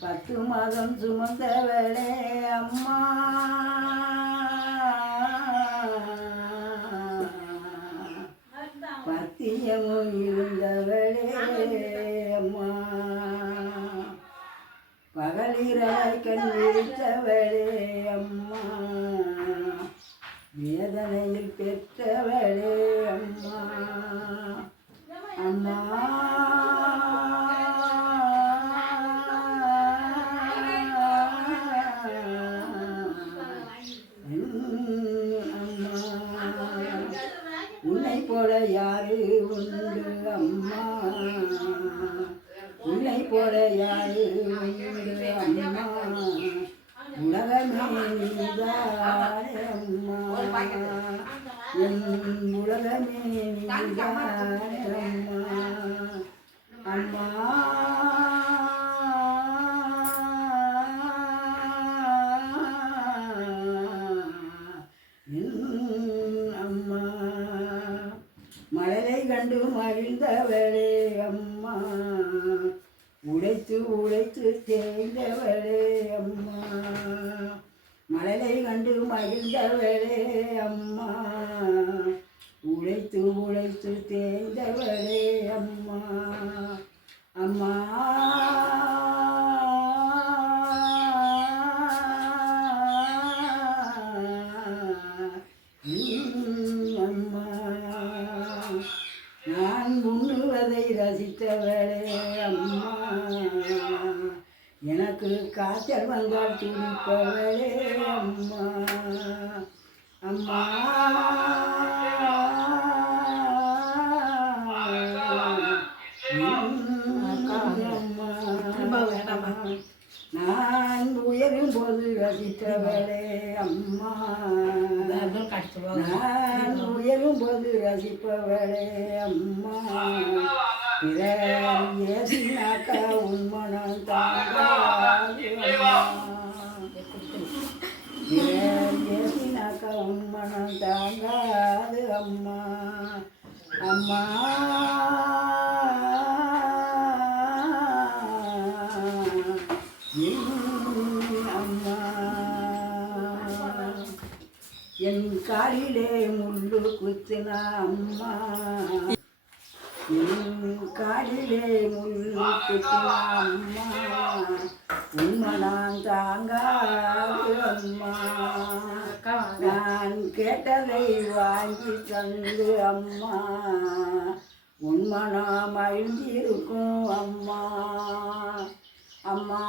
10 மாதம் சுமந்தவளே அம்மா, பத்தியமும் இருந்தவளே அம்மா, பகலிராய் கண் விழித்தவளே அம்மா, வேதனையில் பெற்றவளே அம்மா, அம்மா உன்னை போல யாரு உண்டு அம்மா, உன்னை போல யாரு உண்டு அம்மா, உலகமே நீதானே அம்மா, என் உலகமே நீதானே அம்மா, அம்மா அம்மா, மழலை கண்டு மகிழ்ந்தவளே அம்மா, உழைத்து உழைத்து தேய்ந்தவளே அம்மா, மழலை கண்டு மகிழ்ந்தவளே அம்மா, உழைத்து உழைத்து தேய்ந்தவளே அம்மா, அம்மா அம்மா, நான் உண்ணுவதை ரசித்தவளே அம்மா, எனக்கு காய்ச்சல் வந்தால் துடிப்பவளே அம்மா, அம்மா நான் உயரும் போது ரசித்தவளே அம்மா, நான் உயரும் போது ரசிப்பவளே அம்மா, ஏசினாக்கா உன்மனம் தாங்காது ஏசினாக்கா உன்மனம் தாங்காது அம்மா, அம்மா அம்மா, என் காலிலே முள்ளு குத்தினா அம்மா, என் காலிலே முள்ளு குத்தினா அம்மா, உண்மனான் தாங்காது அம்மா, நான் கேட்டதை வாங்கி தந்து அம்மா, உண்மனா மகிழ்ந்திருக்கும் அம்மா, அம்மா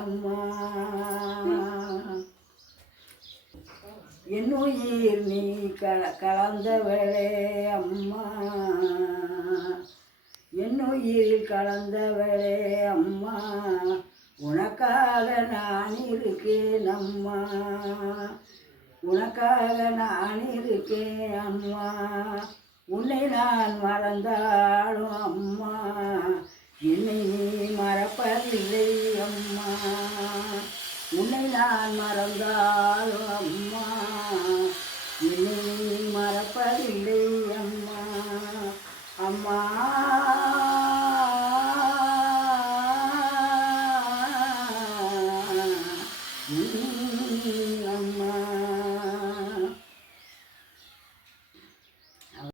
அம்மா, என் உயிர் நீ கலந்தவளே அம்மா, என் உயிரில் கலந்தவளே அம்மா, உனக்காக நான் இருக்கேன் அம்மா, உனக்காக நான் இருக்கேன் அம்மா, உன்னை நான் மறந்தாலும் அம்மா, என்னை நீ மறப்பதில்லை அம்மா, உன்னை நான் மறந்தாலும் அம்மா,